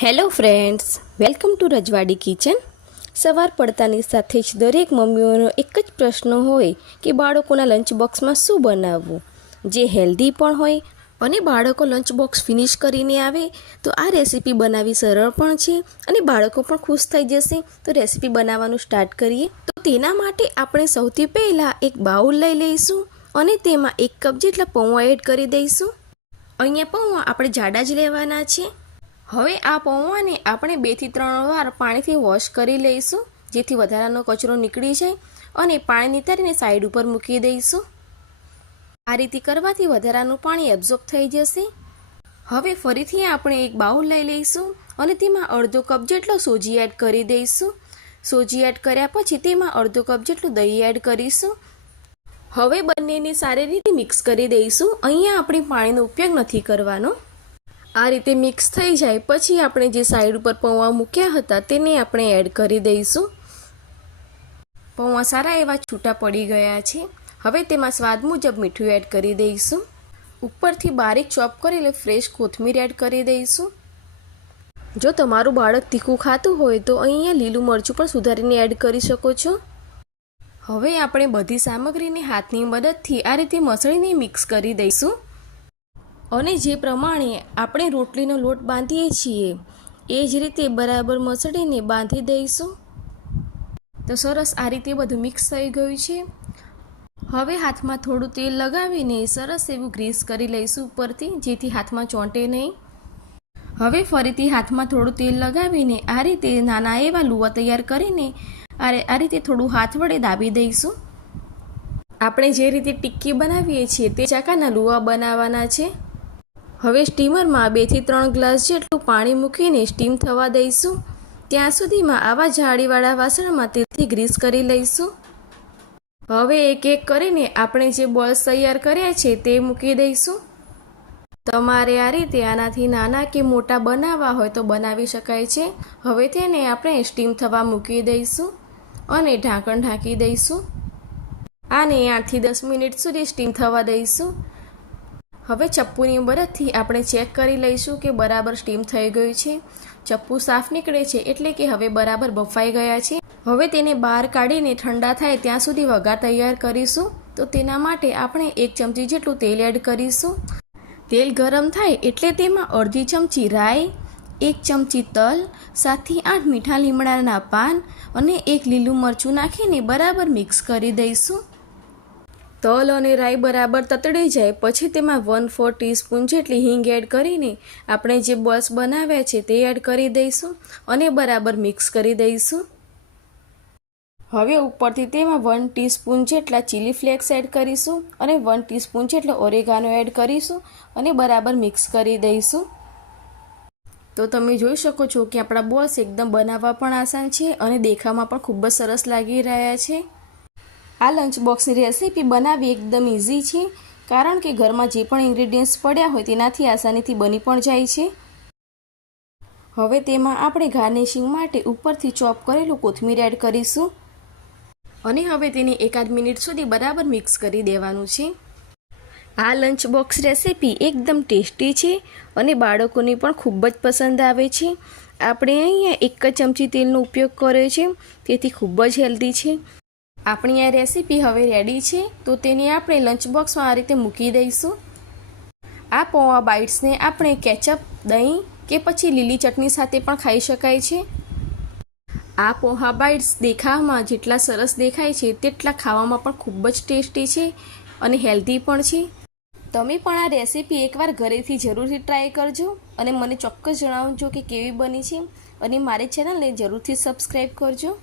Hello friends, welcome to રજવાડી kitchen. સવાર પડતાની સાથે જ દરેક મમ્મીઓનો એક જ પ્રશ્ન હોય કે બાળકોના લંચ બોક્સમાં શું બનાવવું જે હેલ્ધી પણ હોય અને બાળકો લંચ બોક્સ ફિનિશ કરીને આવે તો આ રેસીપી બનાવવી સરળ પણ છે અને બાળકો પણ ખુશ થઈ જશે. તો રેસીપી બનાવવાનું સ્ટાર્ટ કરીએ. તો તેના માટે આપણે સૌથી પહેલાં એક બાઉલ લઈ લઈશું અને તેમાં 1 કપ જેટલા પૌવા એડ કરી દઈશું. અહીંયા પૌવા આપણે જાડા જ લેવાના છે. હવે આ પૌવાને આપણે 2 થી 3 વાર પાણીથી વોશ કરી લઈશું જેથી વધારાનો કચરો નીકળી જાય અને પાણી નિતારીને સાઈડ ઉપર મૂકી દઈશું. આ રીતે કરવાથી વધારાનું પાણી એબ્ઝોર્બ થઈ જશે. હવે ફરીથી આપણે એક બાઉલ લઈ લઈશું અને તેમાં અડધો કપ જેટલો સોજી એડ કરી દઈશું. સોજી એડ કર્યા પછી તેમાં અડધો કપ જેટલું દહીં એડ કરીશું. હવે બંનેને સારી રીતે મિક્સ કરી દઈશું. અહીંયા આપણે પાણીનો ઉપયોગ નથી કરવાનો. આ રીતે મિક્સ થઈ જાય પછી આપણે જે સાઈડ ઉપર પૌવા મૂક્યા હતા તેને આપણે એડ કરી દઈશું. પૌવા સારા એવા છૂટા પડી ગયા છે. હવે તેમાં સ્વાદ મુજબ મીઠું એડ કરી દઈશું. ઉપરથી બારીક ચોપ કરેલી ફ્રેશ કોથમીર એડ કરી દઈશું. જો તમારું બાળક તીખું ખાતું હોય તો અહીંયા લીલું મરચું પણ સુધારીને એડ કરી શકો છો. હવે આપણે બધી સામગ્રીને હાથની મદદથી આ રીતે મસળીને મિક્સ કરી દઈશું. અને જે પ્રમાણે આપણે રોટલીનો લોટ બાંધીએ છીએ એ જ રીતે બરાબર મસળીને બાંધી દઈશું. તો સરસ આ રીતે બધું મિક્સ થઈ ગયું છે. હવે હાથમાં થોડું તેલ લગાવીને સરસ એવું ગ્રીસ કરી લઈશું ઉપરથી જેથી હાથમાં ચોંટે નહીં. હવે ફરીથી હાથમાં થોડું તેલ લગાવીને આ રીતે નાના એવા લુવા તૈયાર કરીને આ રીતે થોડું હાથ વડે દાબી દઈશું. આપણે જે રીતે ટિક્કી બનાવીએ છીએ તે ચાકાના લુવા બનાવવાના છે. હવે સ્ટીમરમાં 2 થી 3 ગ્લાસ જેટલું પાણી મૂકીને સ્ટીમ થવા દઈશું. ત્યાં સુધીમાં આવા જાળીવાળા વાસણમાં તેલથી ગ્રીસ કરી લઈશું. હવે એક એક કરીને આપણે જે બોલ્સ તૈયાર કર્યા છે તે મૂકી દઈશું. તમારે આ રીતે આનાથી નાના કે મોટા બનાવવા હોય તો બનાવી શકાય છે. હવે તેને આપણે સ્ટીમ થવા મૂકી દઈશું અને ઢાંકણ ઢાંકી દઈશું. આને 8 થી 10 મિનિટ સુધી સ્ટીમ થવા દઈશું. હવે ચપ્પુની મદદથી આપણે ચેક કરી લઈશું કે બરાબર સ્ટીમ થઈ ગયું છે. ચપ્પુ સાફ નીકળે છે એટલે કે હવે બરાબર બફાઈ ગયા છે. હવે તેને બહાર કાઢીને ઠંડા થાય ત્યાં સુધી વઘાર તૈયાર કરીશું. તો તેના માટે આપણે 1 ચમચી જેટલું તેલ એડ કરીશું. તેલ ગરમ થાય એટલે તેમાં અડધી ચમચી રાઈ, 1 ચમચી તલ, 7 થી 8 મીઠા લીમડાના પાન અને 1 લીલું મરચું નાખીને બરાબર મિક્સ કરી દઈશું. તલ અને રાઈ બરાબર તતડી જાય પછી તેમાં 1/4 ટીસ્પૂન જેટલી હિંગ એડ કરીને આપણે જે બોલ્સ બનાવ્યા છે તે એડ કરી દઈશું અને બરાબર મિક્સ કરી દઈશું. હવે ઉપરથી તેમાં 1 ટીસ્પૂન જેટલા ચીલી ફ્લેક્સ એડ કરીશું અને 1 ટીસ્પૂન જેટલો ઓરેગાનો એડ કરીશું અને બરાબર મિક્સ કરી દઈશું. તો તમે જોઈ શકો છો કે આપણા બોલ્સ એકદમ બનાવવા પણ આસાન છે અને દેખાવમાં પણ ખૂબ જ સરસ લાગી રહ્યા છે. આ લંચ બોક્સની રેસીપી બનાવવી એકદમ ઇઝી છે કારણ કે ઘરમાં જે પણ ઇન્ગ્રેડિયન્ટ્સ પડ્યા હોય તેનાથી આસાનીથી બની પણ જાય છે. હવે તેમાં આપણે ગાર્નિશિંગ માટે ઉપરથી ચોપ કરેલું કોથમીર એડ કરીશું અને હવે તેને 1-8 મિનિટ સુધી બરાબર મિક્સ કરી દેવાનું છે. આ લંચ બોક્સ રેસીપી એકદમ ટેસ્ટી છે અને બાળકોને પણ ખૂબ જ પસંદ આવે છે. આપણે અહીંયા 1 ચમચી તેલનો ઉપયોગ કર્યો છે તેથી ખૂબ જ હેલ્ધી છે. આપણી આ રેસીપી હવે રેડી છે તો તેને આપણે લંચ બોક્સમાં આ રીતે મૂકી દઈશું. આ પૌવા બાઇટ્સને આપણે કેચઅપ, દહીં કે પછી લીલી ચટણી સાથે પણ ખાઈ શકાય છે. આ પૌવા બાઇટ્સ દેખાવમાં જેટલા સરસ દેખાય છે તેટલા ખાવામાં પણ ખૂબ જ ટેસ્ટી છે અને હેલ્ધી પણ છે. તમે પણ આ રેસીપી એકવાર ઘરેથી જરૂરથી ટ્રાય કરજો અને મને ચોક્કસ જણાવજો કે કેવી બની છે અને મારી ચેનલને જરૂરથી સબસ્ક્રાઈબ કરજો.